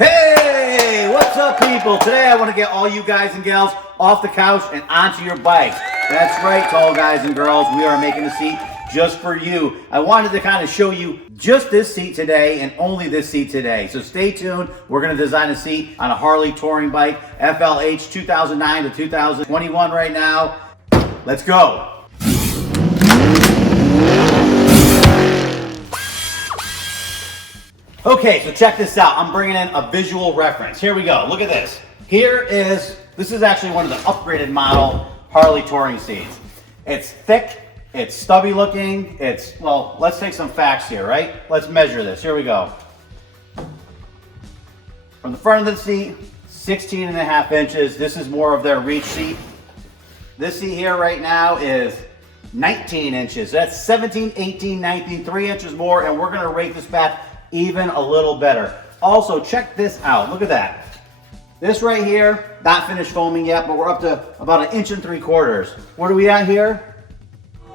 Hey, what's up, people? Today I want to get all you guys and gals off the couch and onto your bikes. That's right, tall guys and girls, we are making a seat just for you. I wanted to kind of show you just this seat today and only this seat today. So stay tuned. We're going to design a seat on a Harley touring bike, FLH 2009 to 2021 right now. Let's go. Okay, so check this out. I'm bringing in a visual reference. Here we go. Look at this. This is actually one of the upgraded model Harley touring seats. It's thick, it's stubby looking, well, let's take some facts here, right? Let's measure this. Here we go. From the front of the seat, 16.5 inches. This is more of their reach seat. This seat here right now is 19 inches. That's 17, 18, 19, 3 inches more, and we're gonna rate this back even a little better. Also, check this out. Look at that. This right here, not finished foaming yet, but we're up to about 1 3/4 inches. What are we at here?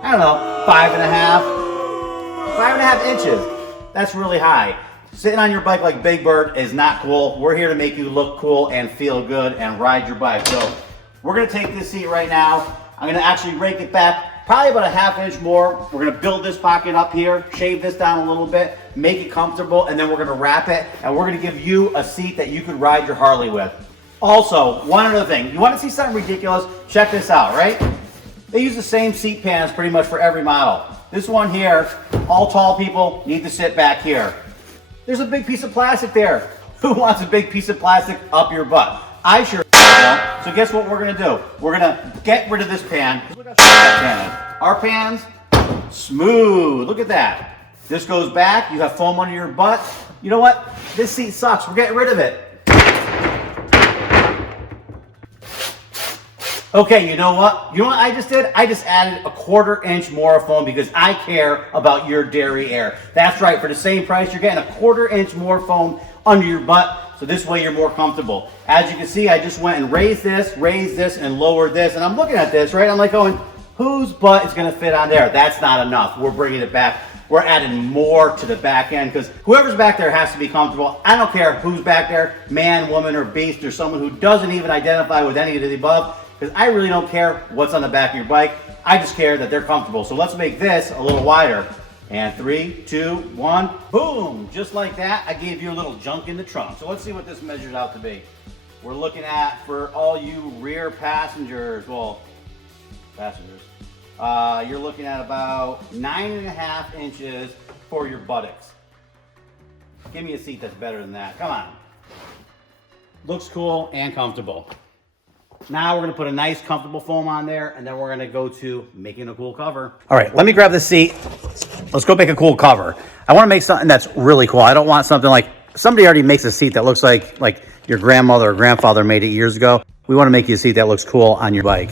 I don't know, 5.5 inches. That's really high. Sitting on your bike like Big Bird is not cool. We're here to make you look cool and feel good and ride your bike. So we're gonna take this seat right now. I'm gonna actually rake it back probably about 1/2 inch more. We're gonna build this pocket up here, shave this down a little bit, make it comfortable, and then we're gonna wrap it, and we're gonna give you a seat that you could ride your Harley with. Also, one other thing, you wanna see something ridiculous? Check this out, right? They use the same seat pans pretty much for every model. This one here, all tall people need to sit back here. There's a big piece of plastic there. Who wants a big piece of plastic up your butt? I sure don't. So guess what we're gonna do? We're gonna get rid of this pan. Look how short that pan is. Our pan's smooth. Look at that. This goes back. You have foam under your butt. You know what? This seat sucks. We're getting rid of it. Okay, you know what? You know what I just did? I just added 1/4 inch more foam because I care about your derriere. That's right. For the same price, you're getting 1/4 inch more foam under your butt. So this way you're more comfortable. As you can see, I just went and raised this, and lowered this. And I'm looking at this, right? I'm like going, whose butt is gonna fit on there? That's not enough. We're bringing it back. We're adding more to the back end because whoever's back there has to be comfortable. I don't care who's back there, man, woman, or beast, or someone who doesn't even identify with any of the above, because I really don't care what's on the back of your bike. I just care that they're comfortable. So let's make this a little wider. And 3, 2, 1, boom! Just like that, I gave you a little junk in the trunk. So let's see what this measures out to be. We're looking at, for all you rear passengers, you're looking at about 9.5 inches for your buttocks. Give me a seat that's better than that. Come on. Looks cool and comfortable. Now we're gonna put a nice comfortable foam on there, and then we're gonna go to making a cool cover. All right, let me grab the seat. Let's go make a cool cover. I wanna make something that's really cool. I don't want something like, somebody already makes a seat that looks like your grandmother or grandfather made it years ago. We wanna make you a seat that looks cool on your bike.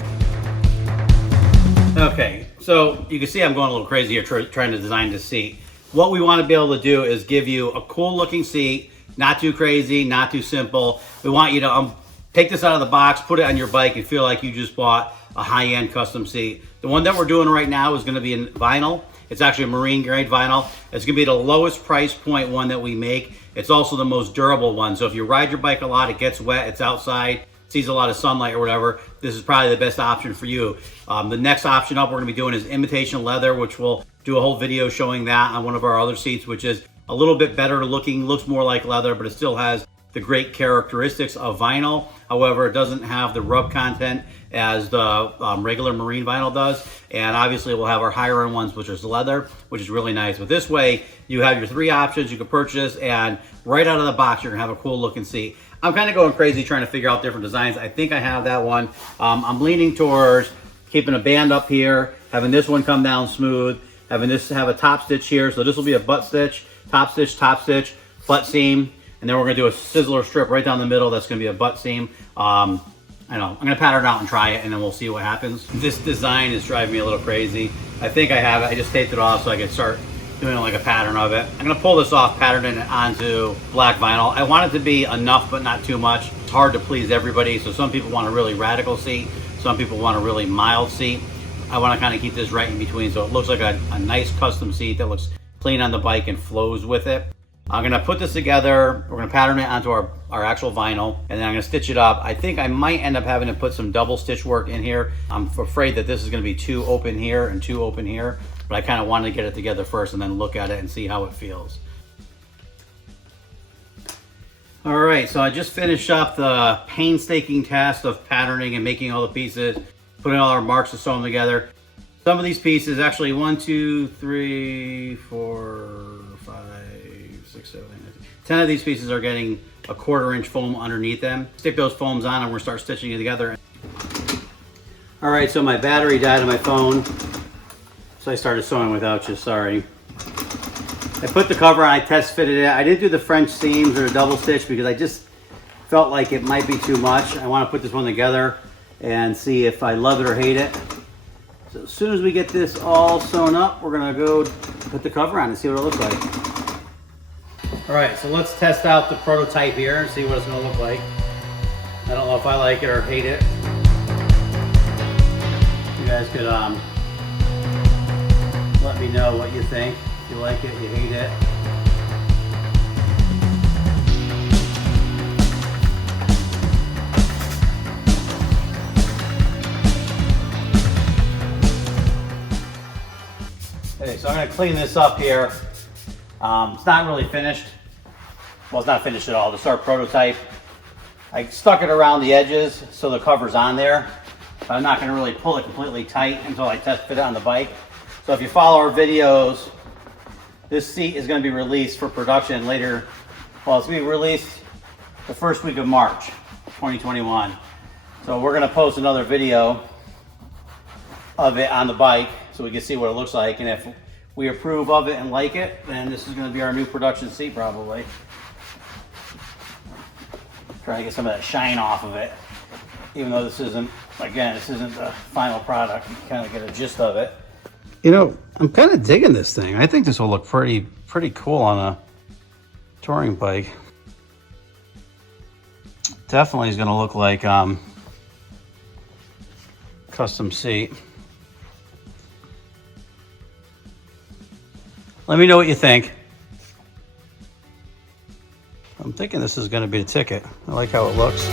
Okay, so you can see I'm going a little crazy here trying to design this seat. What we wanna be able to do is give you a cool looking seat, not too crazy, not too simple. We want you to take this out of the box, put it on your bike, and feel like you just bought a high-end custom seat. The one that we're doing right now is gonna be in vinyl. It's actually a marine grade vinyl. It's gonna be the lowest price point one that we make. It's also the most durable one. So if you ride your bike a lot, it gets wet, it's outside, sees a lot of sunlight or whatever, this is probably the best option for you. The next option up we're gonna be doing is imitation leather, which we'll do a whole video showing that on one of our other seats, which is a little bit better looking, looks more like leather, but it still has the great characteristics of vinyl. However, it doesn't have the rub content as the regular marine vinyl does. And obviously we'll have our higher end ones, which is leather, which is really nice. But this way, you have your 3 options you can purchase, and right out of the box, you're gonna have a cool looking seat. I'm kind of going crazy trying to figure out different designs. I think I have that one. I'm leaning towards keeping a band up here, having this one come down smooth, having this have a top stitch here. So this will be a butt stitch, top stitch, butt seam. And then we're gonna do a sizzler strip right down the middle. That's gonna be a butt seam. I know, I'm gonna pattern it out and try it, and then we'll see what happens. This design is driving me a little crazy. I think I have it. I just taped it off so I can start doing like a pattern of it. I'm gonna pull this off, patterning it onto black vinyl. I want it to be enough, but not too much. It's hard to please everybody. So some people want a really radical seat. Some people want a really mild seat. I wanna kinda keep this right in between so it looks like a nice custom seat that looks clean on the bike and flows with it. I'm gonna put this together. We're gonna pattern it onto our actual vinyl, and then I'm gonna stitch it up. I think I might end up having to put some double stitch work in here. I'm afraid that this is gonna be two open here and two open here, but I kind of wanted to get it together first and then look at it and see how it feels. All right, so I just finished up the painstaking task of patterning and making all the pieces, putting all our marks to sew them together. Some of these pieces, actually 1, 2, 3, 4, 5, 6, 7, 8, 10 of these pieces are getting a 1/4 inch foam underneath them. Stick those foams on and we're gonna start stitching it together. All right, so my battery died on my phone, so I started sewing without you, sorry. I put the cover on, I test fitted it. I didn't do the French seams or the double stitch because I just felt like it might be too much. I want to put this one together and see if I love it or hate it. So as soon as we get this all sewn up, we're gonna go put the cover on and see what it looks like. All right, so let's test out the prototype here and see what it's gonna look like. I don't know if I like it or hate it. You guys could let me know what you think. If you like it, you hate it. Okay, so I'm going to clean this up here. It's not really finished. Well, it's not finished at all. This is our prototype. I stuck it around the edges so the cover's on there. But I'm not going to really pull it completely tight until I test fit it on the bike. So if you follow our videos, this seat is going to be released for production later. Well, it's going to be released the first week of March 2021. So we're going to post another video of it on the bike so we can see what it looks like. And if we approve of it and like it, then this is going to be our new production seat probably. Trying to get some of that shine off of it. Even though this isn't, again, this isn't the final product. You kind of get a gist of it. You know, I'm kind of digging this thing. I think this will look pretty cool on a touring bike. Definitely is going to look like custom seat. Let me know what you think. I'm thinking this is going to be the ticket. I like how it looks.